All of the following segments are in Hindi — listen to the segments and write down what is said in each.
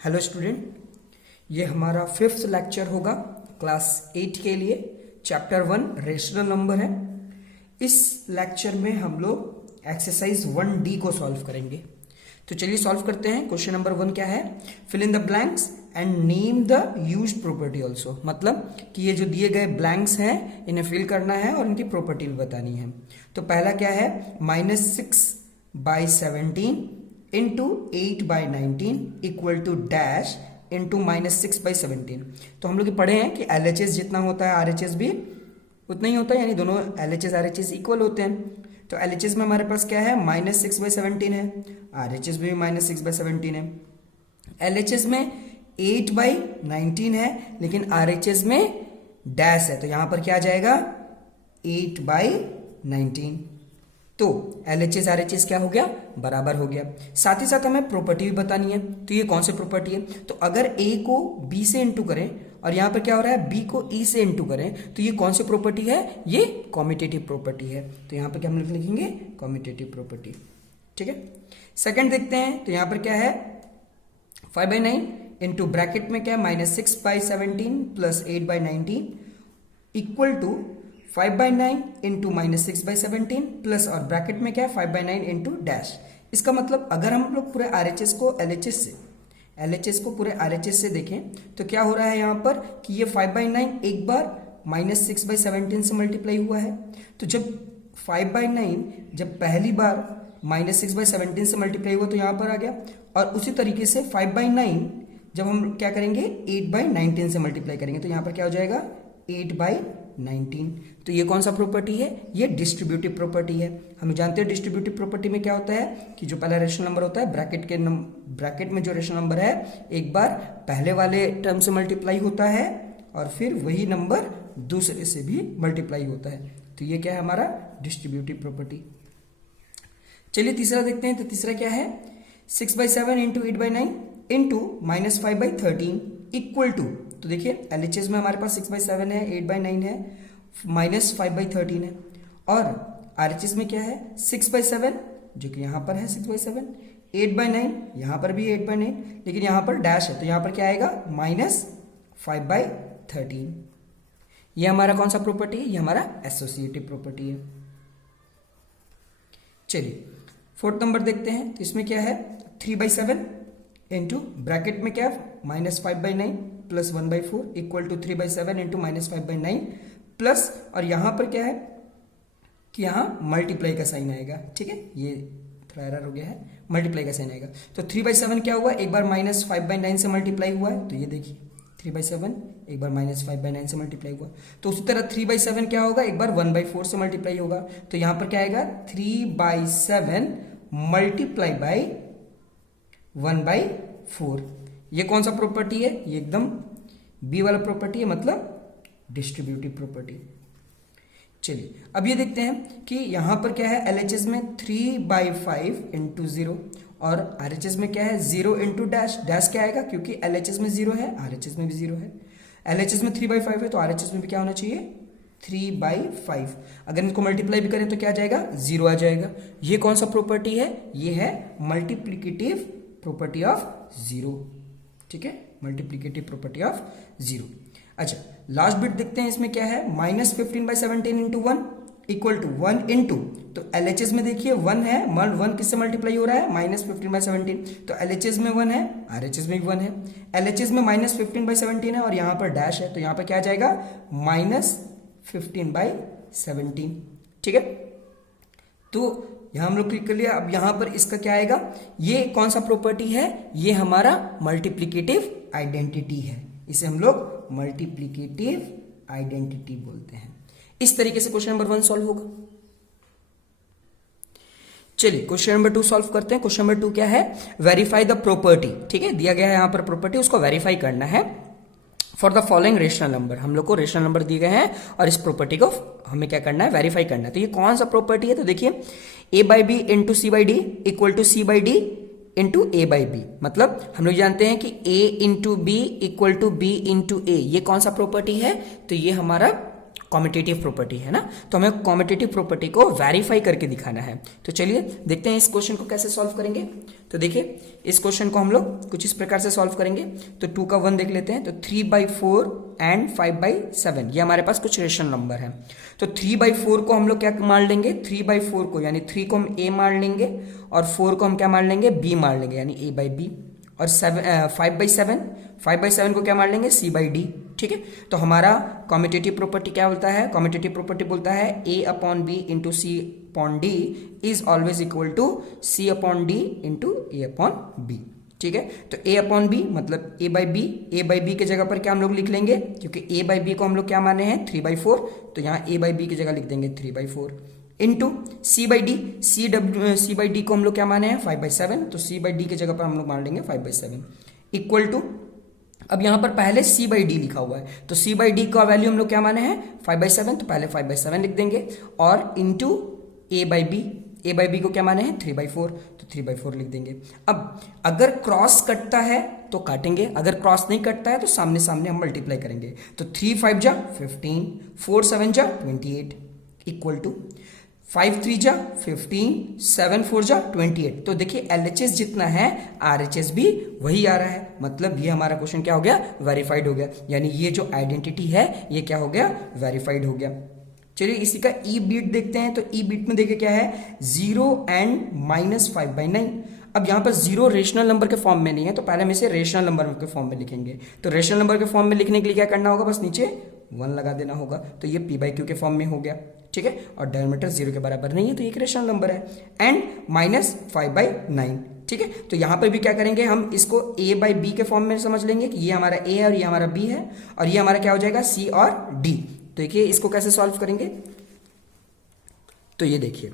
हेलो स्टूडेंट, ये हमारा 5th लेक्चर होगा क्लास 8 के लिए। चैप्टर 1 रेशनल नंबर है। इस लेक्चर में हम लोग एक्सरसाइज 1D को सॉल्व करेंगे। तो चलिए सॉल्व करते हैं। क्वेश्चन नंबर 1 क्या है? Fill in the blanks and name the used property also. मतलब कि ये जो दिए गए ब्लैंक्स हैं इन्हें फिल करना है और इनकी प्रॉपर्टी भी बतानी है। तो पहला क्या है? -6/17 into 8/19 equal to dash into -6/17। तो हम लोग पढ़े हैं कि LHS जितना होता है RHS भी उतना ही होता है, यानी दोनों LHS RHS इक्वल होते हैं। तो LHS में हमारे पास क्या है? -6/17 है। RHS में भी -6/17 है। LHS में 8/19 है, लेकिन RHS में डैश है, तो यहां पर क्या आ जाएगा? 8/19। तो LHS RHS क्या हो गया? बराबर हो गया। साथ ही साथ हमें प्रॉपर्टी भी बतानी है। तो ये कौन सी प्रॉपर्टी है? तो अगर A को B से इंटू करें और यहां पर क्या हो रहा है? B को E से इंटू करें, तो ये कौन सी प्रॉपर्टी है? ये कॉम्यूटेटिव प्रॉपर्टी है। तो यहां पर क्या हम लिखेंगे? Commutative property. ठीक है। सेकंड देखते हैं। तो यहां पर क्या है? 5/9 इंटू ब्रैकेट में क्या है? -6/17 plus 8/19 equal to 5/9 into -6/17 plus और ब्रैकेट में क्या है? 5/9 इंटू डैश। इसका मतलब अगर हम लोग पूरे RHS को LHS से देखें तो क्या हो रहा है यहाँ पर कि ये 5/9 एक बार -6/17 से मल्टीप्लाई हुआ है। तो जब 5/9 जब पहली बार -6/17 से मल्टीप्लाई हुआ तो यहाँ पर आ गया, और उसी तरीके से 5/9 जब हम क्या करेंगे? 8/19 से मल्टीप्लाई करेंगे तो यहाँ पर क्या हो जाएगा? 8/19। तो ये कौन सा प्रॉपर्टी है? ये डिस्ट्रीब्यूटिव प्रॉपर्टी है। हम जानते हैं डिस्ट्रीब्यूटिव प्रॉपर्टी में क्या होता है कि जो पहला रेशनल नंबर होता है ब्रैकेट में जो रेशनल नंबर है एक बार पहले वाले टर्म से मल्टीप्लाई होता है और फिर वही नंबर दूसरे से भी मल्टीप्लाई होता है। तो ये क्या है? हमारा डिस्ट्रीब्यूटिव प्रॉपर्टी। चलिए तीसरा देखते हैं। तो तीसरा क्या है? 6/7 इंटू 8/9 इंटू -5/13 इक्वल टू, तो देखिए LHS में हमारे पास 6/7 है, 8/9 है, -5/13 है, और RHS में क्या है? 6/7 जो कि यहां पर है 6/7, 8/9 यहां पर भी 8/9, लेकिन यहां पर डैश है तो यहां पर क्या आएगा? -5/13। ये हमारा कौन सा प्रॉपर्टी है? ये हमारा एसोसिएटिव प्रॉपर्टी है। चलिए फोर्थ नंबर देखते हैं। तो इसमें क्या है? 3/7 इंटू ब्रैकेट में क्या है? -5/9 plus 1/4 equal to 3/7 into -5/9 plus, और यहां पर क्या है कि यहां मल्टीप्लाई का साइन आएगा। ठीक है, ये थोड़ा एरर हो गया है, मल्टीप्लाई का साइन आएगा। तो 3/7 क्या हुआ? एक बार -5/9 से मल्टीप्लाई हुआ है, तो ये देखिए 3/7 एक बार -5/9 से मल्टीप्लाई हुआ। तो उसी तरह 3/7 क्या होगा? एक बार 1/4 से मल्टीप्लाई होगा। तो यहां पर क्या आएगा? 3/7 मल्टीप्लाई बाई 1/4। ये कौन सा प्रॉपर्टी है? ये एकदम बी वाला प्रॉपर्टी है, मतलब डिस्ट्रीब्यूटिव प्रॉपर्टी। चलिए अब ये देखते हैं कि यहां पर क्या है? LHS में 3/5 इंटू 0 और RHS में क्या है? 0 इंटू डैश। डैश क्या आएगा? क्योंकि LHS में 0 है, RHS में भी 0 है। LHS में 3/5 है तो RHS में भी क्या होना चाहिए? 3/5। अगर इनको मल्टीप्लाई भी करें तो क्या आ जाएगा? 0 आ जाएगा। ये कौन सा प्रॉपर्टी है? ये है मल्टीप्लिकेटिव प्रॉपर्टी ऑफ 0। ठीक है, मल्टीप्लिकेटिव प्रॉपर्टी ऑफ 0। अच्छा लास्ट बिट देखते हैं। इसमें क्या है? -15/17 इंटू 1 इक्वल टू 1 इंटू, तो LHS में देखिए 1 है, 1 किससे मल्टीप्लाई हो रहा है? -15/17। तो LHS में 1 है, RHS में भी 1 है। LHS में -15/17 है और यहां पर डैश है, तो यहां पर क्या आ जाएगा? -15/17। ठीक है, तो यहां हम लोग क्लिक कर लिया। अब यहां पर इसका क्या आएगा? ये कौन सा प्रॉपर्टी है? ये हमारा मल्टीप्लिकेटिव आइडेंटिटी है। इसे हम लोग मल्टीप्लिकेटिव आइडेंटिटी बोलते हैं। इस तरीके से क्वेश्चन नंबर 1 सॉल्व होगा। चलिए क्वेश्चन नंबर 2 सॉल्व करते हैं। क्वेश्चन नंबर 2 क्या है? Verify the property. ठीक है, दिया गया है यहां पर प्रॉपर्टी, उसको वेरीफाई करना है for the following rational number. हम लोग को रेशनल नंबर दिए गए हैं और इस प्रॉपर्टी को हमें क्या करना है? वेरीफाई करना है। तो ये कौन सा प्रॉपर्टी है? तो देखिए A/B into C/D equal to C/D into A/B। मतलब हम लोग जानते हैं कि A into B equal to B into A। ये कौन सा प्रॉपर्टी है? तो ये हमारा कॉम्यूटेटिव प्रॉपर्टी है ना, तो हमें कॉम्यूटेटिव प्रॉपर्टी को वेरीफाई करके दिखाना है। तो चलिए देखते हैं इस क्वेश्चन को कैसे सॉल्व करेंगे। तो देखिए इस क्वेश्चन को हम लोग कुछ इस प्रकार से सॉल्व करेंगे। तो 2 का 1 देख लेते हैं। तो 3/4 एंड 5/7 ये हमारे पास कुछ रेशनल नंबर है। तो 3/4 को हम लोग क्या मान लेंगे, 3/4 को यानी 3 को हम a मान लेंगे और 4 को हम क्या मान लेंगे, b मान लेंगे यानी a/b। और 5/7 को क्या मान लेंगे, c/d। ठीक है, तो हमारा कॉम्यूटेटिव प्रॉपर्टी क्या बोलता है, कॉम्यूटेटिव प्रॉपर्टी बोलता है a/b into c/d is always equal to c/d into a/b। ठीक है, तो a/b मतलब a/b के जगह पर क्या हम लोग लिख लेंगे, क्योंकि a/b को हम लोग क्या माने हैं 3/4, तो यहाँ a/b की जगह लिख देंगे 3/4 इंटू c/d को हम लोग क्या माने हैं 5/7, तो c/d की जगह पर हम लोग मान लेंगे 5/7 इक्वल टू, अब यहां पर पहले c/d लिखा हुआ है, तो c/d का वैल्यू हम लोग क्या माने हैं 5/7, तो पहले 5/7 लिख देंगे और इंटू a/b को क्या माने हैं 3/4, तो 3/4 लिख देंगे। अब अगर क्रॉस कटता है तो काटेंगे, अगर क्रॉस नहीं कटता है तो सामने सामने हम मल्टीप्लाई करेंगे। तो 3×5 = 15, 4×7 = 28 इक्वल टू 5×3 = 15, 7×4 = 28। तो देखिए LHS जितना है RHS भी वही आ रहा है, मतलब ये हमारा क्वेश्चन क्या हो गया, वेरीफाइड हो गया, यानी ये जो आइडेंटिटी है ये क्या हो गया, वेरीफाइड हो गया। चलिए इसी का ई बीट देखते हैं। तो ई बीट में देखिए क्या है 0 एंड -5/9। अब यहाँ पर 0 रेशनल नंबर के फॉर्म में नहीं है, तो पहले हम इसे रेशनल नंबर के फॉर्म में लिखेंगे। तो रेशनल नंबर के फॉर्म में लिखने के लिए क्या करना होगा, बस नीचे 1 लगा देना होगा, तो ये p/q के फॉर्म में हो गया। ठीक है, और डिनोमिनेटर 0 के बराबर नहीं है, तो ये एक रेशनल नंबर है एंड -5/9। ठीक है, तो यहाँ पर भी क्या करेंगे, हम इसको a/b के फॉर्म में समझ लेंगे कि ये हमारा a है और ये हमारा b है, और ये हमारा क्या हो जाएगा c और d। तो देखिए इसको कैसे सॉल्व करेंगे, तो ये देखिए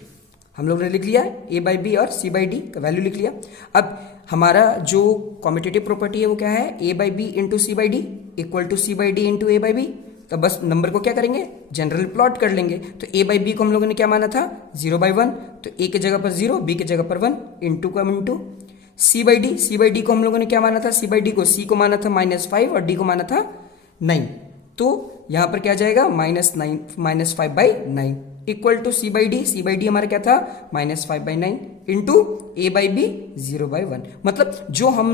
हम लोग ने लिख लिया a/b और c/d का वैल्यू लिख लिया। अब हमारा जो कॉम्यूटेटिव प्रॉपर्टी है वो क्या है, a/b into c/d equal to c/d into a/b। तो बस नंबर को क्या करेंगे, जनरल प्लॉट कर लेंगे। तो a/b को हम लोगों ने क्या माना था 0/1, तो a के जगह पर 0, b के जगह पर 1 इंटू का इंटू c/d को हम लोगों ने क्या माना था, c/d को c को माना था -5 और d को माना था 9, तो यहां पर क्या जाएगा -5/9 इक्वल टू c/d हमारा क्या था -5/9 इंटू a/b 0/1। मतलब जो हम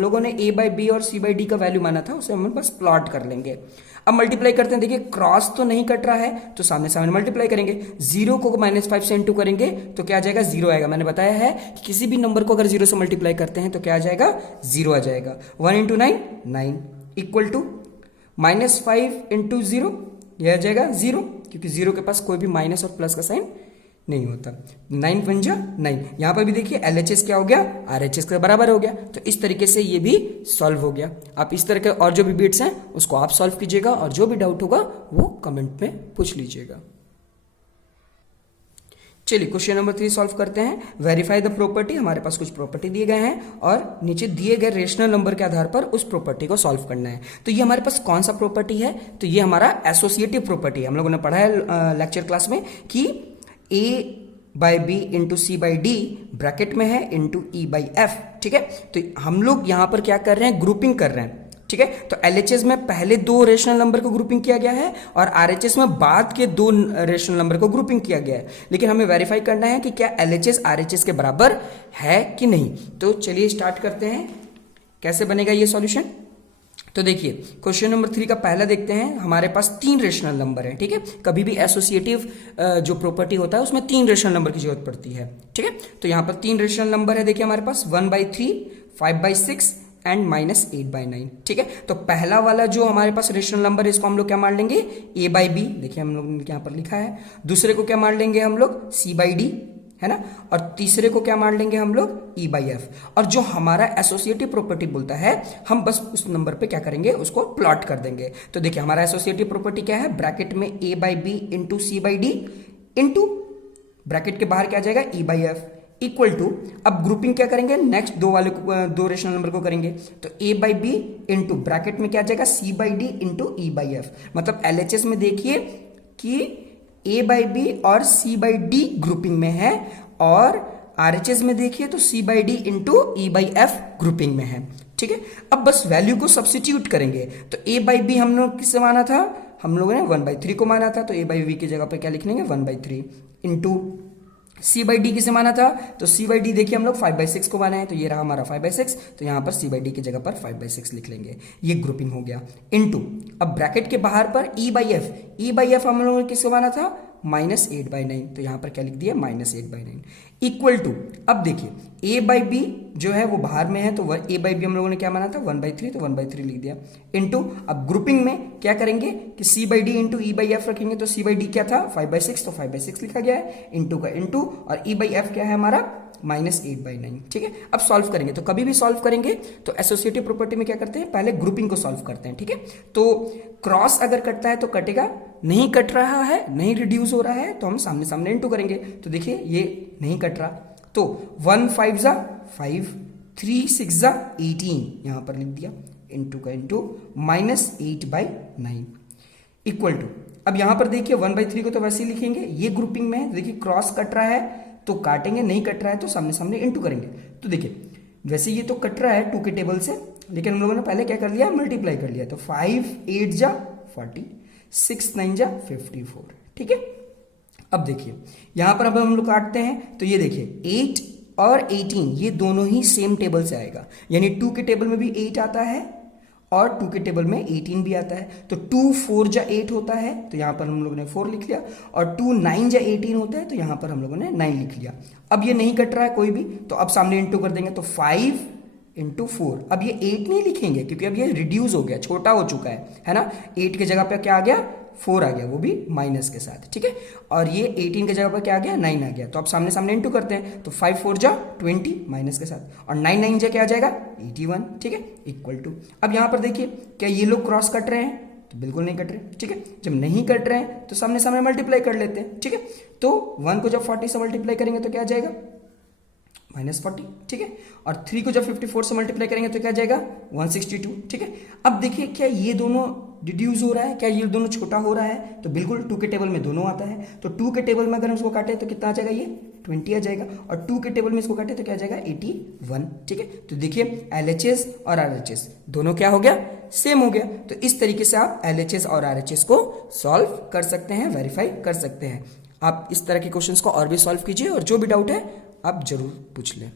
लोगों ने a/b और c/d का वैल्यू माना था उसे हम बस प्लॉट कर लेंगे। अब मल्टीप्लाई करते हैं, देखिए क्रॉस तो नहीं कट रहा है, तो सामने सामने मल्टीप्लाई करेंगे। 0 को -5 से इंटू करेंगे तो क्या आ जाएगा, 0 आएगा। मैंने बताया है कि किसी भी नंबर को अगर 0 से मल्टीप्लाई करते हैं तो क्या आ जाएगा, 0 आ जाएगा। 1 × 9 9 इक्वल टू -5 × 0, यह आ जाएगा 0, क्योंकि 0 के पास कोई भी माइनस और प्लस का साइन नहीं होता। 9×1 = 9। यहां पर भी देखिए LHS क्या हो गया, RHS के बराबर हो गया। तो इस तरीके से ये भी सॉल्व हो गया। आप इस तरह के और जो भी बिट्स हैं उसको आप सॉल्व कीजिएगा, और जो भी डाउट होगा वो कमेंट में पूछ लीजिएगा। चलिए क्वेश्चन नंबर 3 सॉल्व करते हैं। Verify the property. हमारे पास कुछ प्रॉपर्टी दिए गए हैं और नीचे दिए गए रेशनल नंबर के आधार पर उस प्रॉपर्टी को सॉल्व करना है। तो ये हमारे पास कौन सा प्रॉपर्टी है, तो ये हमारा एसोसिएटिव प्रॉपर्टी है। हम लोगों ने पढ़ा है लेक्चर क्लास में कि a/b इंटू c/d ब्रैकेट में है इंटू e/f। ठीक है, तो हम लोग यहां पर क्या कर रहे हैं, ग्रुपिंग कर रहे हैं। ठीक है, तो LHS में पहले 2 रेशनल नंबर को ग्रुपिंग किया गया है और RHS में बाद के 2 रेशनल नंबर को ग्रुपिंग किया गया है, लेकिन हमें वेरीफाई करना है कि क्या LHS RHS के बराबर है कि नहीं। तो चलिए स्टार्ट करते हैं, कैसे बनेगा ये सॉल्यूशन। तो देखिए क्वेश्चन नंबर 3 का पहला देखते हैं। हमारे पास 3 रेशनल नंबर है। ठीक है, कभी भी एसोसिएटिव जो प्रॉपर्टी होता है उसमें 3 रेशनल नंबर की जरूरत पड़ती है। ठीक है, तो यहां पर 3 रेशनल नंबर है। देखिए हमारे पास 1/3, 5/6 एंड -8/9। ठीक है, तो पहला वाला जो हमारे पास रेशनल नंबर है इसको हम लोग क्या मान लेंगे, a/b। देखिए हम लोग ने यहाँ पर लिखा है। दूसरे को क्या मान लेंगे हम लोग, c/d, है ना, और तीसरे को क्या मान लेंगे हम लोग, e/f। और जो हमारा एसोसिएटिव प्रॉपर्टी बोलता है हम बस उस नंबर पे क्या करेंगे, उसको प्लॉट कर देंगे। तो देखिए हमारा एसोसिएटिव प्रॉपर्टी क्या है, ब्रैकेट में a/b into c/d into bracket के बाहर क्या आ जाएगा, e/f इक्वल टू, अब ग्रुपिंग क्या करेंगे, नेक्स्ट 2 रेशनल नंबर को करेंगे। तो a/b इंटू ब्रैकेट में क्या आ जाएगा, c/d इंटू e/f। मतलब LHS में देखिए कि a/b और c/d ग्रुपिंग में है, और RHS में देखिए तो c/d इंटू e/f ग्रुपिंग में है। ठीक है, अब बस वैल्यू को सब्स्टिट्यूट करेंगे। तो a/b हम लोग किससे माना था, हम लोगों ने 1/3 को माना था, तो a बाई वी की जगह पर क्या लिख लेंगे 1/3 इंटू c बाई डी किसे माना था, तो c बाई डी देखिए हम लोग 5/6 को माना है, तो ये रहा हमारा 5/6, तो यहाँ पर c बाई डी की जगह पर 5/6 लिख लेंगे, ये ग्रुपिंग हो गया। इंटू अब ब्रैकेट के बाहर पर e बाई एफ हम लोगों ने किसको माना था -8/9, तो यहाँ पर क्या लिख दिया -8/9 इक्वल टू, अब देखिए a बाई बी जो है वो बाहर में है, तो a बाई बी हम लोगों ने क्या माना था 1/3, तो 1/3 लिख दिया। इंटू अब ग्रुपिंग में क्या करेंगे कि c by D into e by F रखेंगे, तो c बाई डी क्या था 5/6, तो 5/6 लिखा गया है, इंटू का इंटू, और e बाई एफ क्या है हमारा -8/9। ठीक है, अब सॉल्व करेंगे, तो कभी भी सॉल्व करेंगे तो एसोसिएटिव प्रॉपर्टी में क्या करते हैं, पहले ग्रुपिंग को सॉल्व करते हैं। ठीक है, तो क्रॉस अगर कटता है तो कटेगा, नहीं कट रहा है, नहीं रिड्यूस हो रहा है, तो हम सामने सामने इंटू करेंगे। तो देखिए ये नहीं कट रहा, तो 1 5 जा 5, 3 6 जा 18 यहां पर लिख दिया, इंटू का इंटू -8/9 इक्वल टू, अब यहां पर देखिए 1/3 को तो वैसे ही लिखेंगे, ये ग्रुपिंग में है, देखिए क्रॉस कट रहा है तो काटेंगे, नहीं कट रहा है तो सामने सामने इंटू करेंगे। तो देखिए वैसे ये तो कट रहा है 2 के टेबल से, लेकिन हम लोगों ने पहले क्या कर लिया, मल्टीप्लाई कर लिया, तो 5 8 जा 40, 6 9 जा 54। ठीक है, अब देखिए यहां पर अब हम लोग काटते हैं, तो ये देखिए 8 और 18 ये दोनों ही सेम टेबल से आएगा, यानी 2 के टेबल में भी 8 आता है और 2 के टेबल में 18 भी आता है, तो 2 4 जा 8 होता है, तो यहां पर हम लोगों ने 4 लिख लिया, और 2 9 जा 18 होता है, तो यहां पर हम लोगों ने 9 लिख लिया। अब ये नहीं कट रहा है कोई भी, तो अब सामने इंटू कर देंगे, तो 5 इंटू 4, अब ये 8 नहीं लिखेंगे क्योंकि अब ये रिड्यूस हो गया, छोटा हो चुका है ना, 8 की जगह पे क्या आ गया 4 आ गया, वो भी माइनस के साथ। ठीक है, और ये 18 की जगह पर क्या आ गया 9 आ गया, तो अब सामने सामने इंटू करते हैं, तो 5 4 जा 20 माइनस के साथ, और 9 9 जा क्या आ जाएगा 81। ठीक है, इक्वल टू, अब यहां पर देखिए क्या ये लोग क्रॉस कट रहे हैं, तो बिल्कुल नहीं कट रहे। ठीक है, जब नहीं कट रहे हैं तो सामने सामने मल्टीप्लाई कर लेते हैं। ठीक है, तो 1 को जब 40 से मल्टीप्लाई करेंगे तो क्या आ जाएगा -40। ठीक है, और 3 को जब 54 से मल्टीप्लाई करेंगे तो क्या आ जाएगा 162। ठीक है, अब देखिए क्या ये दोनों डिड्यूस हो रहा है, क्या ये दोनों छोटा हो रहा है, तो बिल्कुल 2 के टेबल में दोनों आता है, तो 2 के टेबल में अगर हम इसको काटे तो कितना आ जाएगा, ये 20 आ जाएगा, और 2 के टेबल में इसको काटे तो क्या आ जाएगा 81। ठीक है, तो देखिए LHS और RHS दोनों क्या हो गया, सेम हो गया। तो इस तरीके से आप LHS और RHS को सॉल्व कर सकते हैं, वेरीफाई कर सकते हैं। आप इस तरह के क्वेश्चंस को और भी सॉल्व कीजिए, और जो भी डाउट है आप जरूर पूछ लें।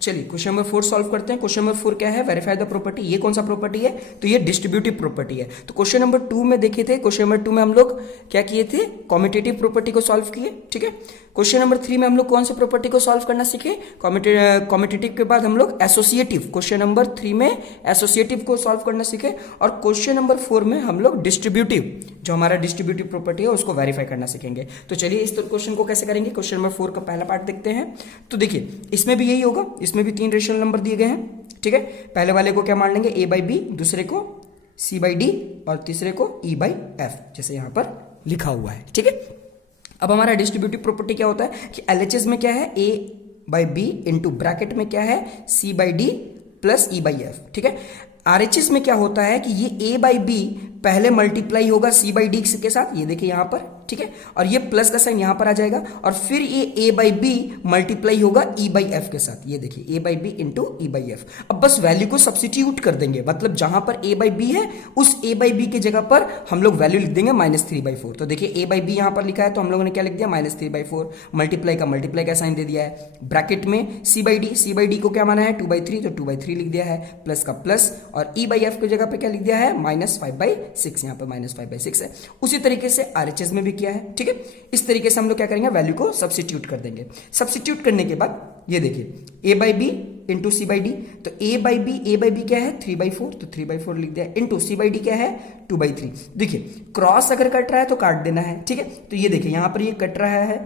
चलिए क्वेश्चन नंबर 4 सॉल्व करते हैं। क्वेश्चन नंबर 4 क्या है, वेरीफाई द प्रॉपर्टी। ये कौन सा प्रॉपर्टी है, तो ये डिस्ट्रीब्यूटिव प्रॉपर्टी है। तो क्वेश्चन नंबर 2 में देखे थे, क्वेश्चन नंबर 2 में हम लोग क्या किए थे, कॉम्यूटेटिव प्रॉपर्टी को सॉल्व किए। ठीक है, क्वेश्चन नंबर 3 में हम लोग कौन सी प्रॉपर्टी को सॉल्व करना सीखे, कॉम्यूटेटिव के बाद हम लोग एसोसिएटिव, क्वेश्चन नंबर 3 में एसोसिएटिव को सॉल्व करना सीखे, और क्वेश्चन नंबर 4 में हम लोग डिस्ट्रीब्यूटिव, जो हमारा डिस्ट्रीब्यूटिव प्रॉपर्टी है उसको वेरीफाई करना सीखेंगे। तो चलिए इस क्वेश्चन को कैसे करेंगे, क्वेश्चन नंबर 4 का पहला पार्ट देखते हैं। तो देखिए इसमें भी यही होगा, इसमें भी 3 रेशनल नंबर दिए गए हैं। ठीक है, पहले वाले को क्या मान लेंगे a बाई बी, दूसरे को c बाई डी, और तीसरे को e बाई एफ, जैसे यहां पर लिखा हुआ है। ठीक है, अब हमारा डिस्ट्रीब्यूटिव प्रॉपर्टी क्या होता है कि LHS में क्या है a by b into bracket में क्या है c by d plus e by f. ठीक है, RHS में क्या होता है कि ये a बाई बी पहले मल्टीप्लाई होगा c बाई डी के साथ, ये देखिए यहां पर। ठीक है, और ये प्लस का साइन यहां पर आ जाएगा, और फिर ये a बाई बी मल्टीप्लाई होगा e बाई एफ के साथ, ये देखिए a by b into e by f. अब बस वैल्यू को सब्सिट्यूट कर देंगे, मतलब जहां पर a बाई बी है उस a बाई बी की जगह पर हम लोग वैल्यू लिख देंगे -3/4। तो देखिए a बाई बी यहां पर लिखा है, तो हम लोगों ने क्या लिख दिया -3/4, मल्टीप्लाई का साइन दे दिया है, ब्रैकेट में c बाई डी को क्या माना है 2/3, तो 2/3 लिख दिया है, प्लस का प्लस, और e बाई एफ की जगह पे क्या लिख दिया है -5/6, यहां पर -5/6 है। उसी तरीके से RHS में भी किया है। ठीक है, इस तरीके से हम लोग क्या करेंगे, वैल्यू को सब्स्टिट्यूट कर देंगे। सब्स्टिट्यूट करने के बाद ये देखिए a by b into c by d, तो a बाई बी क्या है 3/4, तो 3/4 लिख दिया, इंटू सी बाई डी क्या है 2/3। देखिए क्रॉस अगर कट रहा है तो काट देना है। ठीक है, तो ये देखिए यहां पर ये कट रहा है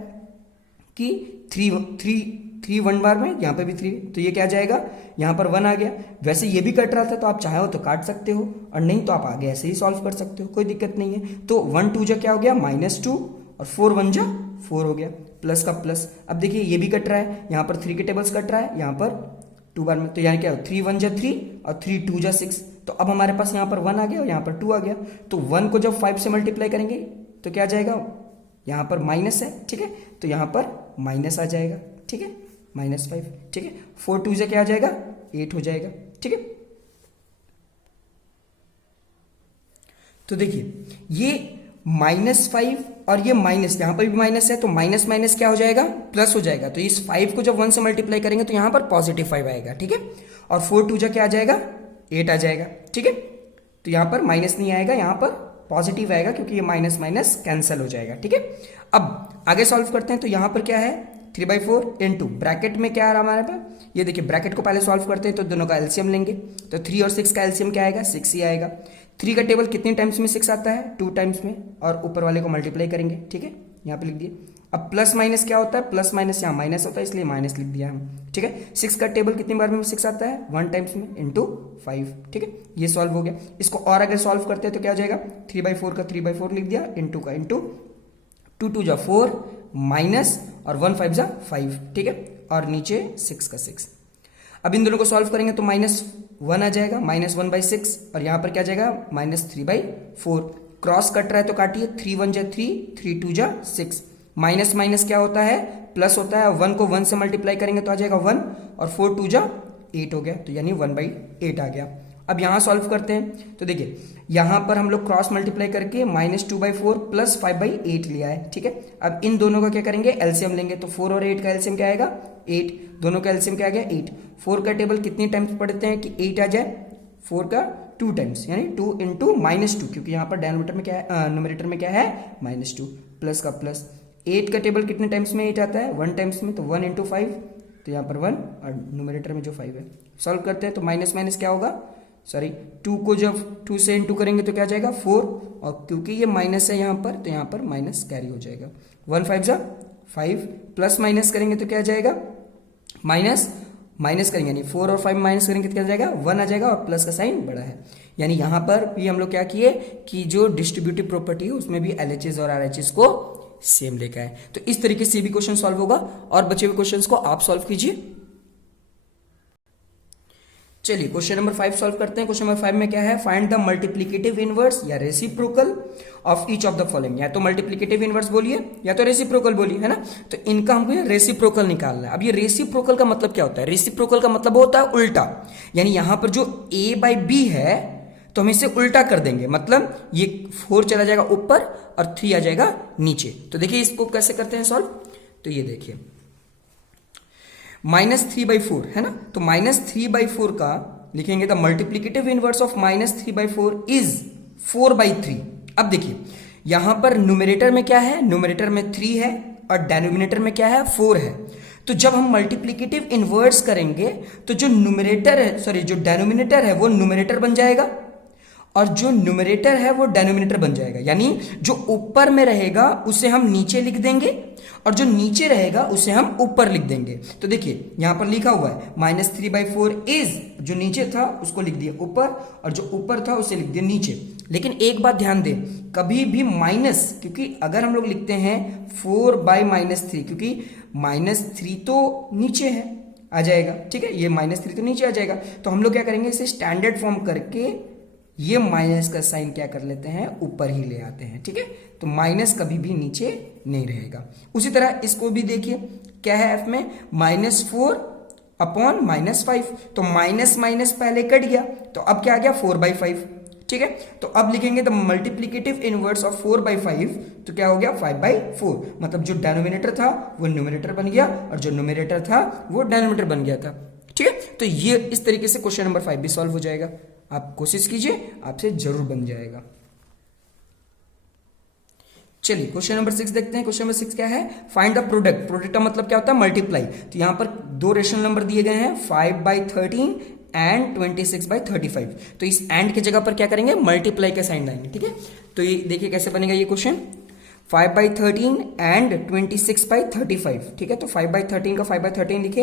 कि 3 1 बार में, यहां पर भी 3, तो ये क्या जाएगा, यहां पर 1 आ गया। वैसे ये भी कट रहा था, तो आप चाहे तो काट सकते हो, और नहीं तो आप आगे ऐसे ही सॉल्व कर सकते हो, कोई दिक्कत नहीं है। तो 1 2 जा क्या हो गया -2, और 4 1 जा 4 हो गया, प्लस का प्लस। अब देखिए ये भी कट रहा है, यहां पर 3 के टेबल्स कट रहा है, यहां पर 2 बार में, तो यहाँ क्या 3 1 जा 3 और 3 2 जा 6, तो अब हमारे पास यहाँ पर 1 आ गया और यहाँ पर 2 आ गया। तो 1 को जब 5 से मल्टीप्लाई करेंगे तो क्या जाएगा, यहाँ पर माइनस है। ठीक है, तो यहाँ पर माइनस आ जाएगा। ठीक है, -5। ठीक है, 4 2 से क्या आ जाएगा 8 हो जाएगा। ठीक है, तो देखिए ये -5 और ये माइनस, यहां पर भी माइनस है तो माइनस माइनस क्या हो जाएगा, प्लस हो जाएगा। तो इस 5 को जब 1 से मल्टीप्लाई करेंगे तो यहां पर +5 आएगा, ठीक है। और 4 2 जा क्या आ जाएगा, 8 आ जाएगा, ठीक है। तो यहां पर माइनस नहीं आएगा, यहां पर पॉजिटिव आएगा क्योंकि ये माइनस माइनस कैंसिल हो जाएगा, ठीक है। अब आगे सॉल्व करते हैं। तो यहां पर क्या है, 3/4 इंटू ब्रैकेट में क्या आ रहा हमारे पास, ये देखिए ब्रैकेट को पहले सॉल्व करते हैं तो दोनों का एलसीएम लेंगे। तो 3 और 6 का एलसीएम क्या आएगा, 6 ही आएगा। 3 का टेबल कितने टाइम्स में 6 आता है, 2 टाइम्स में, और ऊपर वाले को मल्टीप्लाई करेंगे, ठीक है, यहाँ पे लिख दिए। अब प्लस माइनस क्या होता है, प्लस माइनस यहाँ माइनस होता है इसलिए माइनस लिख दिया हम, ठीक है। 6 का टेबल कितनी बार में 6 आता है, 1 टाइम्स में, इंटू 5, ठीक है। ये सॉल्व हो गया। इसको और अगर सॉल्व करते हैं तो क्या हो जाएगा, 3/4 का 3/4 लिख दिया, इंटू का इंटू, 2 2 जा 4 माइनस और 1 5 जा 5, ठीक है, और नीचे 6 का 6। अब इन दोनों को सॉल्व करेंगे तो -1 आ जाएगा, -1/6, और यहां पर क्या जाएगा, -3/4। क्रॉस कट रहा है तो काटिए, 3 1 जा 3, 3 2 जा 6। माइनस माइनस क्या होता है, प्लस होता है। 1 को 1 से मल्टीप्लाई करेंगे तो आ जाएगा 1, और 4 2 जा 8 हो गया, तो यानी 1/8 आ गया। अब यहां सॉल्व करते हैं तो देखिए यहां पर हम लोग क्रॉस मल्टीप्लाई करके -2/4 प्लस 5/8 लिया है, ठीक है। अब इन दोनों का क्या करेंगे, एलसीएम लेंगे। तो 4 और 8 का एलसीएम क्या आएगा, 8। दोनों का एलसीएम क्या आ गया, 8। 4 का टेबल कितनी टाइम्स पढ़ते हैं कि 8 आ जाए, 4 का 2 टाइम्स, यानी 2 इंटू -2, क्योंकि यहाँ पर डिनोमिनेटर में क्या है, न्यूमरेटर में क्या है, -2, प्लस का प्लस। 8 का टेबल कितने टाइम्स में 8 आता है, 1 टाइम्स में, तो 1 इंटू 5, तो यहाँ पर 1, और न्यूमरेटर में जो 5 है। सॉल्व करते हैं तो माइनस माइनस क्या होगा, सॉरी 2 को जब 2 से इंटू करेंगे तो क्या जाएगा 4, और क्योंकि ये माइनस है यहाँ पर तो यहाँ पर माइनस कैरी हो जाएगा। 1 5 जा 5, प्लस माइनस करेंगे तो क्या जाएगा, माइनस माइनस करेंगे, यानी 4 और 5 माइनस करेंगे तो क्या जाएगा, 1 आ जाएगा, और प्लस का साइन बड़ा है। यानी यहाँ पर भी हम लोग क्या किए कि जो डिस्ट्रीब्यूटिव प्रॉपर्टी है उसमें भी LHS और RHS को सेम लेकर आए। तो इस तरीके से भी क्वेश्चन सॉल्व होगा, और बचे हुए क्वेश्चंस को आप सॉल्व कीजिए। चलिए क्वेश्चन नंबर 5 सॉल्व करते हैं। क्वेश्चन नंबर 5 में क्या है, फाइंड द मल्टीप्लिकेटिव इनवर्स या reciprocal of each of the following. या तो मल्टीप्लिकेटिव इनवर्स बोलिए या तो रेसिप्रोकल बोलिए, है ना। तो इनका हमको ये रेसिप्रोकल निकालना है। अब ये रेसिप्रोकल का मतलब क्या होता है, रेसिप्रोकल का मतलब होता है उल्टा, यानी यहां पर जो A/B है तो हम इसे उल्टा कर देंगे, मतलब ये 4 चला जाएगा ऊपर और 3 आ जाएगा नीचे। तो देखिए इसको कैसे करते हैं सॉल्व, तो ये देखिए -3/4 है ना, तो -3/4 का लिखेंगे the multiplicative inverse of -3/4 is 4/3। अब देखिए यहां पर न्यूमरेटर में क्या है, न्यूमरेटर में 3 है और डिनोमिनेटर में क्या है, 4 है। तो जब हम मल्टीप्लिकेटिव इनवर्स करेंगे तो जो न्यूमरेटर है, सॉरी जो डिनोमिनेटर है वो न्यूमरेटर बन जाएगा, और जो न्यूमरेटर है वो डिनोमिनेटर बन जाएगा। यानी जो ऊपर में रहेगा उसे हम नीचे लिख देंगे, और जो नीचे रहेगा उसे हम ऊपर लिख देंगे। तो देखिए यहां पर लिखा हुआ है -3/4 इज, जो नीचे था उसको लिख दिया ऊपर, और जो ऊपर था उसे लिख दिया नीचे। लेकिन एक बात ध्यान दें, कभी भी माइनस, क्योंकि अगर हम लोग लिखते हैं 4/-3, क्योंकि -3 तो नीचे है, आ जाएगा, ठीक है, ये -3 तो नीचे आ जाएगा, तो हम लोग क्या करेंगे, इसे स्टैंडर्ड फॉर्म करके ये माइनस का साइन क्या कर लेते हैं, ऊपर ही ले आते हैं, ठीक है। तो माइनस कभी भी नीचे नहीं रहेगा। उसी तरह इसको भी देखिए क्या है एफ में, -4/-5, तो माइनस माइनस पहले कट गया तो अब क्या आ गया 4/5, ठीक है। तो अब लिखेंगे द मल्टीप्लिकेटिव इनवर्स ऑफ 4/5, तो क्या हो गया 5/4, मतलब जो डिनोमिनेटर था वो न्यूमरेटर बन गया और जो न्यूमरेटर था वो डिनोमिनेटर बन गया था, ठीक है। तो ये इस तरीके से क्वेश्चन नंबर 5 भी सॉल्व हो जाएगा। आप कोशिश कीजिए, आपसे जरूर बन जाएगा। चलिए क्वेश्चन नंबर 6 देखते हैं। क्वेश्चन नंबर 6 क्या है, फाइंड द प्रोडक्ट। प्रोडक्ट का मतलब क्या होता है, मल्टीप्लाई। तो यहां पर 2 रेशनल नंबर दिए गए हैं, 5/13 एंड 26/35। तो इस एंड की जगह पर क्या करेंगे, मल्टीप्लाई का साइन लाएंगे, ठीक है। तो ये देखिए कैसे बनेगा ये क्वेश्चन, 5/13 एंड 26/35, ठीक है। तो 5/13 का 5/13 लिखे,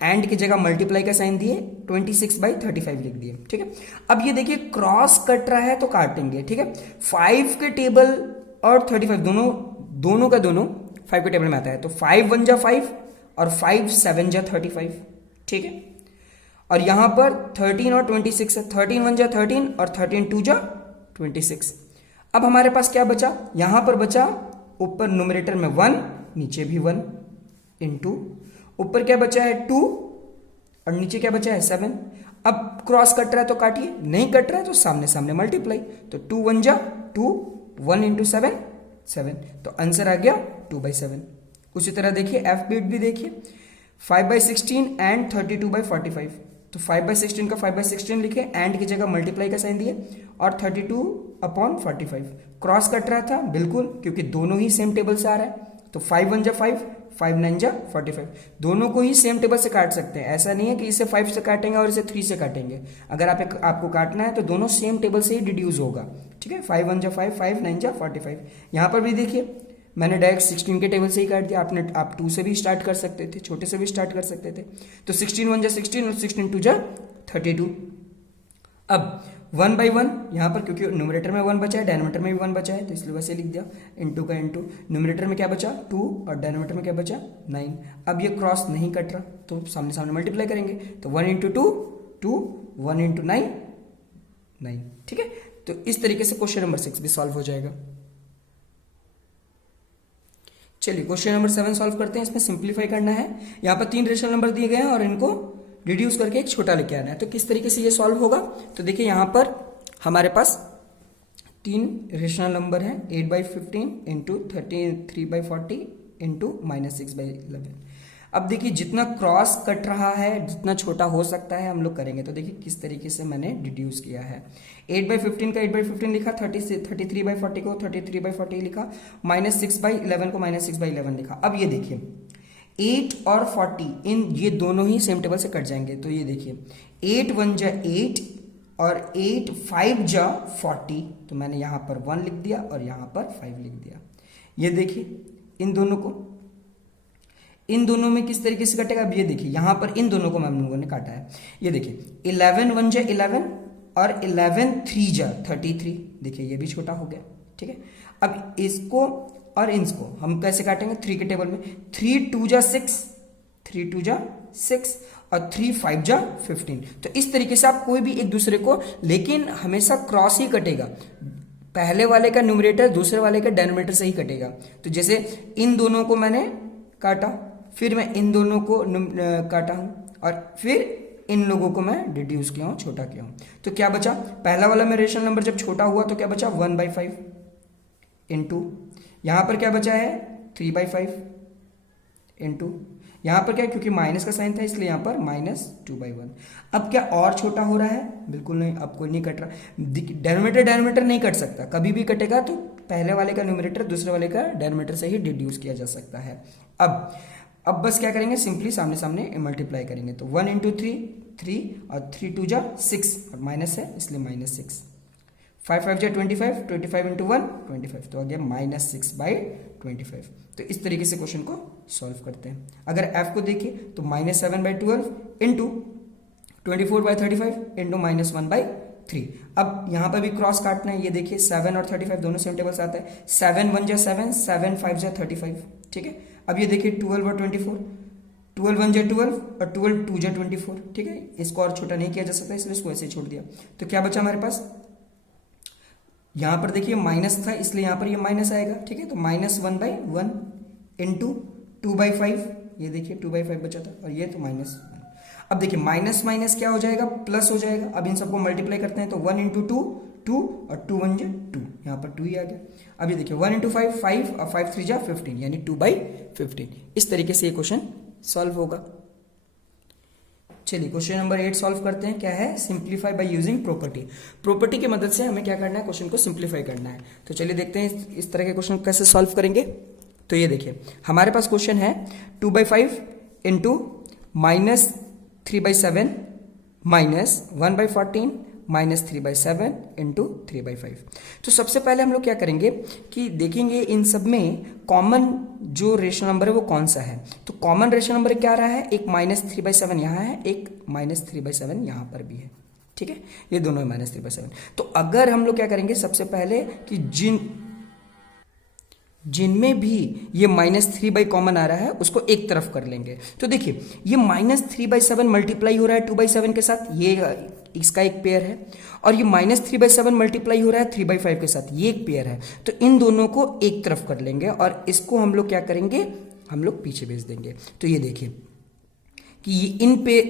एंड की जगह मल्टीप्लाई का साइन दिए, 26/35 लिख दिए, ठीक है। अब ये देखिए क्रॉस कट रहा है तो काटेंगे, ठीक है। 5 के टेबल और 35 दोनों का दोनों 5 के टेबल में आता है, तो 5 1 जा 5 और 5 7 जा 35, ठीक है। और यहां पर 13 और 26 है, 13 1 जा 13 और 13 2 जा 26। अब हमारे पास क्या बचा, यहां पर बचा ऊपर न्यूमरेटर में 1, नीचे भी 1, इंटू ऊपर क्या बचा है 2 और नीचे क्या बचा है 7। अब क्रॉस कट रहा है तो काटिए, नहीं कट रहा है तो सामने सामने मल्टीप्लाई, तो 2 1 जा 2, 1 इंटू 7 7, तो आंसर आ गया 2/7। उसी तरह देखिए एफ बीट भी देखिए 5/16 एंड 32/45, तो 5/16 का 5/16 लिखे, एंड की जगह मल्टीप्लाई का साइन दिए और 32/45 क्रॉस कट रहा था बिल्कुल, क्योंकि दोनों ही सेम टेबल से आ रहा है, तो 5 1 जा 5, 5 9 जा 45, दोनों को ही सेम टेबल से काट सकते हैं। ऐसा नहीं है कि इसे 5 से काटेंगे और इसे 3 से काटेंगे। अगर आपको काटना है तो दोनों सेम टेबल से ही डिड्यूस होगा, ठीक है। 5 1 जा 5, 5 9 जा 45। यहाँ पर भी देखिए मैंने डायरेक्ट 16 के टेबल से ही काट दिया, आप 2 से भी स्टार्ट कर सकते थे, छोटे से भी स्टार्ट कर सकते थे। तो 16 1 जा 16 और 16 2 जा 32। अब 1/1 यहाँ पर, क्योंकि न्यूमरेटर में 1 बचा है, डिनोमिनेटर में भी 1 बचा है, तो इसलिए वैसे लिख दिया। इनटू का इनटू, न्यूमरेटर में क्या बचा 2 और डिनोमिनेटर में क्या बचा 9। अब ये क्रॉस नहीं कट रहा तो सामने सामने मल्टीप्लाई करेंगे, तो 1 इंटू 2 2, 1 इंटू 9 9, ठीक है। तो इस तरीके से क्वेश्चन नंबर 6 भी सॉल्व हो जाएगा। चलिए क्वेश्चन नंबर 7 सॉल्व करते हैं। इसमें सिंप्लीफाई करना है। यहाँ पर 3 रेशनल नंबर दिए गए हैं और इनको रिड्यूस करके एक छोटा लेके आना है। तो किस तरीके से ये सॉल्व होगा, तो देखिए यहाँ पर हमारे पास 3 रेशनल नंबर हैं, 8/15 इंटू 33/40 इंटू -6/11। अब देखिए जितना क्रॉस कट रहा है, जितना छोटा हो सकता है हम लोग करेंगे। तो देखिए किस तरीके से मैंने डिड्यूस किया है। 8/15 का 8/15 लिखा, 33/40 को 33/40 लिखा, -6/11 को -6/11 लिखा। अब ये देखिए 8 और 40 इन ये दोनों ही सेम टेबल से कट जाएंगे। तो ये देखिए 8 1 जा 8 और 8 5 जा 40, तो मैंने यहाँ पर 1 लिख दिया और यहाँ पर 5 लिख दिया। ये देखिए इन दोनों में किस तरीके से कटेगा। अब ये देखिए यहाँ पर इन दोनों को हम लोगों ने काटा है। ये देखिए 11 1 जा 11 और 11 3 जा 33, देखिए ये भी छोटा हो गया, ठीक है। अब इसको और इसको हम कैसे काटेंगे, 3 के टेबल में 3 2 जा 6, 3 2 जा 6 और 3 5 जा 15। तो इस तरीके से आप कोई भी एक दूसरे को, लेकिन हमेशा क्रॉस ही कटेगा। पहले वाले का न्यूमरेटर दूसरे वाले का डिनोमिनेटर से ही कटेगा। तो जैसे इन दोनों को मैंने काटा, फिर मैं इन दोनों को काटा हूं और फिर इन लोगों को मैं डिड्यूस किया हूं, छोटा किया हूं। तो क्या बचा, पहला वाला में रेशनल नंबर जब छोटा हुआ तो क्या बचा 1/5 इंटू, यहां पर क्या बचा है 3/5 इंटू, यहां पर क्या, क्योंकि माइनस का साइन था इसलिए यहां पर -2/1। अब क्या और छोटा हो रहा है, बिल्कुल नहीं, अब कोई नहीं कट रहा। डिनोमिनेटर नहीं कट सकता, कभी भी कटेगा तो पहले वाले का न्यूमरेटर दूसरे वाले का डिनोमिनेटर से ही डिड्यूस किया जा सकता है। अब बस क्या करेंगे, सिंपली सामने सामने मल्टीप्लाई करेंगे। तो 1 इंटू 3 3 और 3 2 जा 6 और माइनस है इसलिए -6, 5 5 जा 25, 25 इंटू 1 25, तो आ गया -6/25। तो इस तरीके से क्वेश्चन को सॉल्व करते हैं। अगर f को देखिए तो -7/12 इंटू 24/35 इंटू -1/3। अब यहाँ पर भी क्रॉस काटना है। ये देखिए 7 और 35 दोनों सेम टेबल से आता है। 7 1 जा 7, 7 5 जा 35, ठीक है। अब ये देखिए 12 और 24, 12 1 जा 12 और 12 2 जा 24, ठीक है। इसको और छोटा नहीं किया जा सकता इसलिए इसको ऐसे ही छोड़ दिया। तो क्या बचा हमारे पास, यहाँ पर देखिए माइनस था इसलिए यहाँ पर ये माइनस आएगा, ठीक है। तो -1/1 इंटू 2/5, ये देखिए 2/5 बचा था और ये तो -1। अब देखिए माइनस माइनस क्या हो जाएगा, प्लस हो जाएगा। अब इन सबको मल्टीप्लाई करते हैं तो 1 इंटू 2 2 और 2 1 जा 2, यहाँ पर 2 ही आ गया। अब ये देखिए 1 इंटू 5 5 और 5 3 जा 15, यानी 2/15। इस तरीके से ये क्वेश्चन सॉल्व होगा। चलिए क्वेश्चन नंबर 8 सॉल्व करते हैं। क्या है, simplify by using property. Property की मदद से हमें क्या करना है, क्वेश्चन को सिंप्लीफाई करना है। तो चलिए देखते हैं इस तरह के क्वेश्चन कैसे सॉल्व करेंगे। तो ये देखिए हमारे पास क्वेश्चन है 2/5 इंटू -3/7 -1/14 -3/7 इंटू 3/5। तो सबसे पहले हम लोग क्या करेंगे कि देखेंगे इन सब में कॉमन जो रेशनल नंबर है वो कौन सा है। तो कॉमन रेशनल नंबर क्या रहा है, एक -3/7 यहाँ है, एक -3/7 यहाँ पर भी है, ठीक है। ये दोनों है -3/7। तो अगर हम लोग क्या करेंगे सबसे पहले कि जिनमें भी ये -3 कॉमन आ रहा है उसको एक तरफ कर लेंगे। तो देखिए ये -3/7 मल्टीप्लाई हो रहा है 2/7 के साथ, ये इसका एक पेयर है, और ये -3/7 मल्टीप्लाई हो रहा है 3/5 के साथ, ये एक पेयर है। तो इन दोनों को एक तरफ कर लेंगे और इसको हम लोग क्या करेंगे, हम लोग पीछे भेज देंगे। तो ये देखिए कि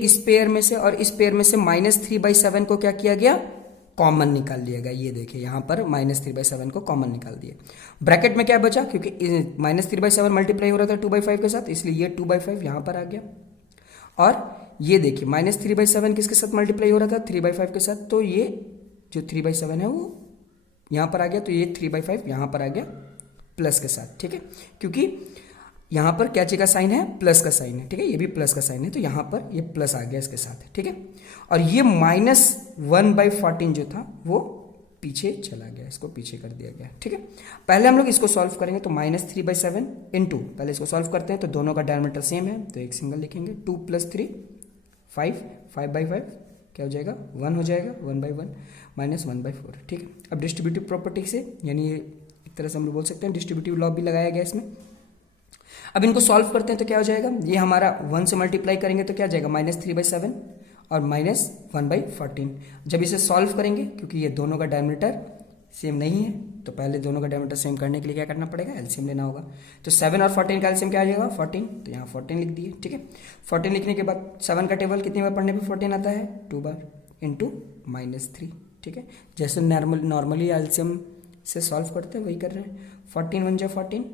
इस पेयर में से और इस पेयर में से -3/7 को क्या किया गया, कॉमन निकाल लिया गया। ये देखिए यहाँ पर -3/7 को कॉमन निकाल दिए। ब्रैकेट में क्या बचा, क्योंकि -3/7 मल्टीप्लाई हो रहा था 2/5 के साथ, इसलिए ये 2/5 यहाँ पर आ गया। और ये देखिए -3/7 किसके साथ मल्टीप्लाई हो रहा था, 3/5 के साथ, तो ये जो 3/7 है वो यहाँ पर आ गया, तो ये 3/5 यहाँ पर आ गया प्लस के साथ, ठीक है, क्योंकि यहाँ पर क्या चीज का साइन है, प्लस का साइन है, ठीक है, ये भी प्लस का साइन है, तो यहाँ पर ये प्लस आ गया इसके साथ, ठीक है। और ये -1/14 जो था वो पीछे चला गया, इसको पीछे कर दिया गया, ठीक है। पहले हम लोग इसको सॉल्व करेंगे, तो -3/7 इंटू, पहले इसको सॉल्व करते हैं, तो दोनों का डायमीटर सेम है, तो एक सिंगल लिखेंगे, 2 + 3 5, 5/5 क्या हो जाएगा, 1 हो जाएगा, 1/1 -1/4, ठीक है। अब डिस्ट्रीब्यूटिव प्रॉपर्टी से, यानी एक तरह से हम लोग बोल सकते हैं डिस्ट्रीब्यूटिव लॉ भी लगाया गया इसमें। अब इनको सॉल्व करते हैं तो क्या हो जाएगा, ये हमारा 1 से मल्टीप्लाई करेंगे तो क्या आ जाएगा, -3/7 और -1/14। जब इसे सॉल्व करेंगे, क्योंकि ये दोनों का डायमीटर सेम नहीं है, तो पहले दोनों का डायमीटर सेम करने के लिए क्या करना पड़ेगा, एलसीएम लेना होगा। तो 7 और 14 का एलसीएम क्या आ जाएगा, 14, तो यहाँ 14 लिख दिए, ठीक है। 14 लिखने के बाद 7 का टेबल कितनी बार पढ़ने पे 14 आता है, 2 बार, इंटू -3, ठीक है। जैसे नॉर्मली एलसीएम से सॉल्व करते हैं वही कर रहे हैं, 14 × 1 = 14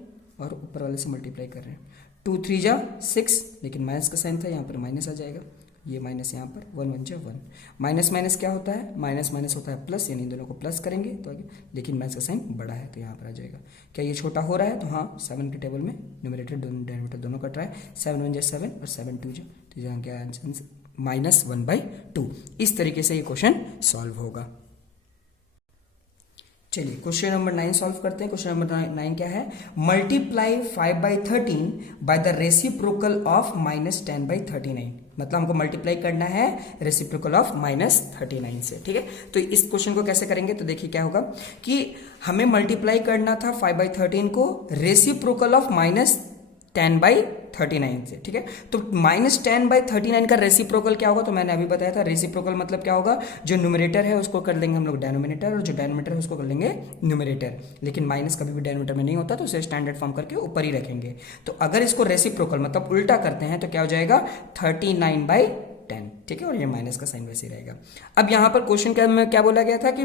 और ऊपर वाले से मल्टीप्लाई कर रहे हैं, 2 × 3 = 6, लेकिन माइनस का साइन था, यहाँ पर माइनस आ जाएगा, ये माइनस यहाँ पर 1 × 1 = 1, माइनस माइनस क्या होता है, माइनस माइनस होता है प्लस, यानी दोनों को प्लस करेंगे तो आगे, लेकिन माइनस का साइन बड़ा है तो यहाँ पर आ जाएगा। क्या ये छोटा हो रहा है, तो हाँ 7 के टेबल में न्यूमरेटर डेनोमिनेटर दोनों कट रहा है, 7 × 1 = 7 और 7 × 2 = तो यहाँ क्या आंसर, -1/2। इस तरीके से ये क्वेश्चन सॉल्व होगा। चलिए क्वेश्चन नंबर 9 सॉल्व करते हैं। क्वेश्चन नंबर 9 क्या है, multiply 5/13 by the reciprocal of -10/39। मतलब हमको मल्टीप्लाई करना है रेसिप्रोकल ऑफ -39 से, ठीक है। तो इस क्वेश्चन को कैसे करेंगे, तो देखिए क्या होगा कि हमें मल्टीप्लाई करना था 5/13 को रेसिप्रोकल ऑफ -10/39 से, ठीक है। तो -10/39 का रेसिप्रोकल क्या होगा, तो मैंने अभी बताया था, रेसिप्रोकल मतलब क्या होगा, जो न्यूमरेटर है उसको कर लेंगे हम लोग डेनोमिनेटर, और जो डेनोमिनेटर है उसको कर लेंगे न्यूमरेटर। लेकिन माइनस कभी भी डेनोमिनेटर में नहीं होता, तो उसे स्टैंडर्ड फॉर्म करके ऊपर ही रखेंगे। तो अगर इसको रेसिप्रोकल मतलब उल्टा करते हैं तो क्या हो जाएगा, 39/10, ठीक है, और ये माइनस का साइन वैसे ही रहेगा। अब यहाँ पर क्वेश्चन में क्या बोला गया था कि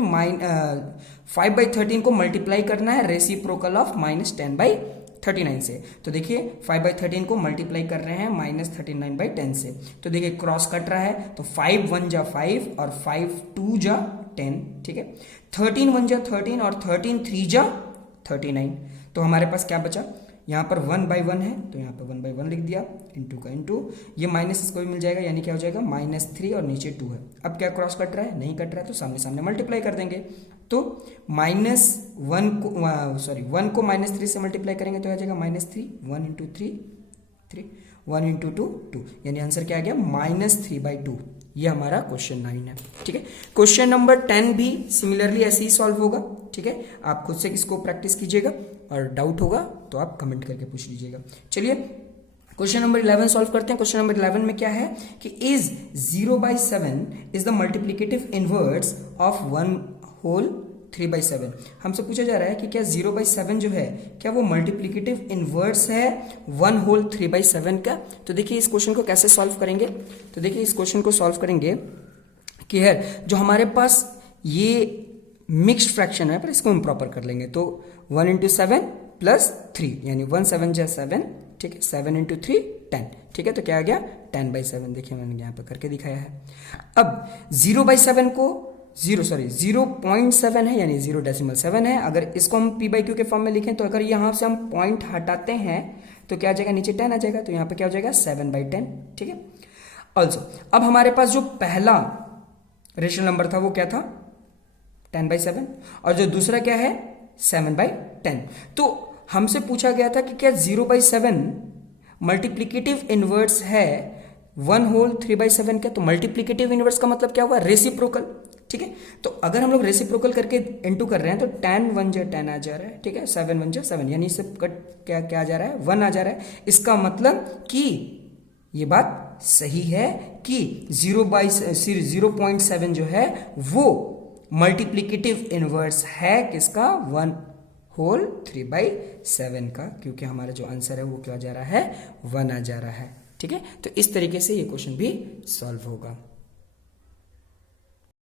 5/13 को मल्टीप्लाई करना है रेसिप्रोकल ऑफ -10/39 से। तो देखिए 5/13 को मल्टीप्लाई कर रहे हैं -39/10 से, तो देखिए क्रॉस कट रहा है, तो 5 × 1 = 5 और 5 × 2 = 10, ठीक है। 13 × 1 = 13 और 13 × 3 = 39। तो हमारे पास क्या बचा, यहाँ पर 1/1 है, तो यहाँ पर 1/1 लिख दिया, इंटू का इंटू, ये माइनस इसको भी मिल जाएगा, यानी क्या हो जाएगा -3 और नीचे 2 है। अब क्या क्रॉस कट रहा है, नहीं कट रहा है, तो सामने सामने मल्टीप्लाई कर देंगे। तो -1 को -3 से मल्टीप्लाई करेंगे तो आ जाएगा -3, 1 × 3 3, 1 × 2 2, यानी आंसर क्या आ गया, -3/2। ये हमारा क्वेश्चन 9 है, ठीक है। क्वेश्चन नंबर 10 भी सिमिलरली ऐसे ही सॉल्व होगा, ठीक है। आप खुद से इसको प्रैक्टिस कीजिएगा, और डाउट होगा तो आप कमेंट करके पूछ लीजिएगा। चलिए क्वेश्चन नंबर 11 सॉल्व करते हैं। क्वेश्चन नंबर 11 में क्या है कि is 0/7 is the multiplicative inverse of 1 whole 3/7। हमसे पूछा जा रहा है कि क्या 0/7 जो है क्या वो मल्टीप्लिकेटिव इनवर्स है 1 होल 3/7 का। तो देखिए इस क्वेश्चन को कैसे सॉल्व करेंगे, तो देखिए इस क्वेश्चन को सॉल्व करेंगे कि है जो हमारे पास ये मिक्स्ड फ्रैक्शन है, पर इसको हम प्रॉपर कर लेंगे। तो 1 × 7 + 3, यानी 1 7 = 7, ठीक है, 7 × 3 10, ठीक है। तो क्या आ गया 10/7, देखिए मैंने यहाँ पे करके दिखाया है। अब 0/7 को 0.7 है, यानी 0.7 है। अगर इसको हम p/q के फॉर्म में लिखें, तो अगर यहाँ से हम पॉइंट हटाते हैं तो क्या आ जाएगा, नीचे 10 आ जाएगा, तो यहाँ पे क्या हो जाएगा 7/10, ठीक है। ऑल्सो अब हमारे पास जो पहला रेशनल नंबर था वो क्या था 10/7, और जो दूसरा क्या है 7/10। तो हमसे पूछा गया था कि क्या 0/7 मल्टीप्लिकेटिव इनवर्स है 1 होल 3/7 का। तो मल्टीप्लिकेटिव इनवर्स का मतलब क्या हुआ, रेसिप्रोकल, ठीक है। तो अगर हम लोग रेसिप्रोकल करके इनटू कर रहे हैं तो 10 × 1 = 10 आ जा रहा है, ठीक है, 7 × 1 = 7, यानी इससे कट क्या आ जा रहा है 1 आ जा रहा है। इसका मतलब कि ये बात सही है कि 0.7 जो है वो मल्टीप्लिकेटिव इनवर्स है किसका 1 होल 3/7 का, क्योंकि हमारा जो आंसर है वो क्या जा रहा है 1 आ जा रहा है, ठीक है। तो इस तरीके से ये क्वेश्चन भी सॉल्व होगा।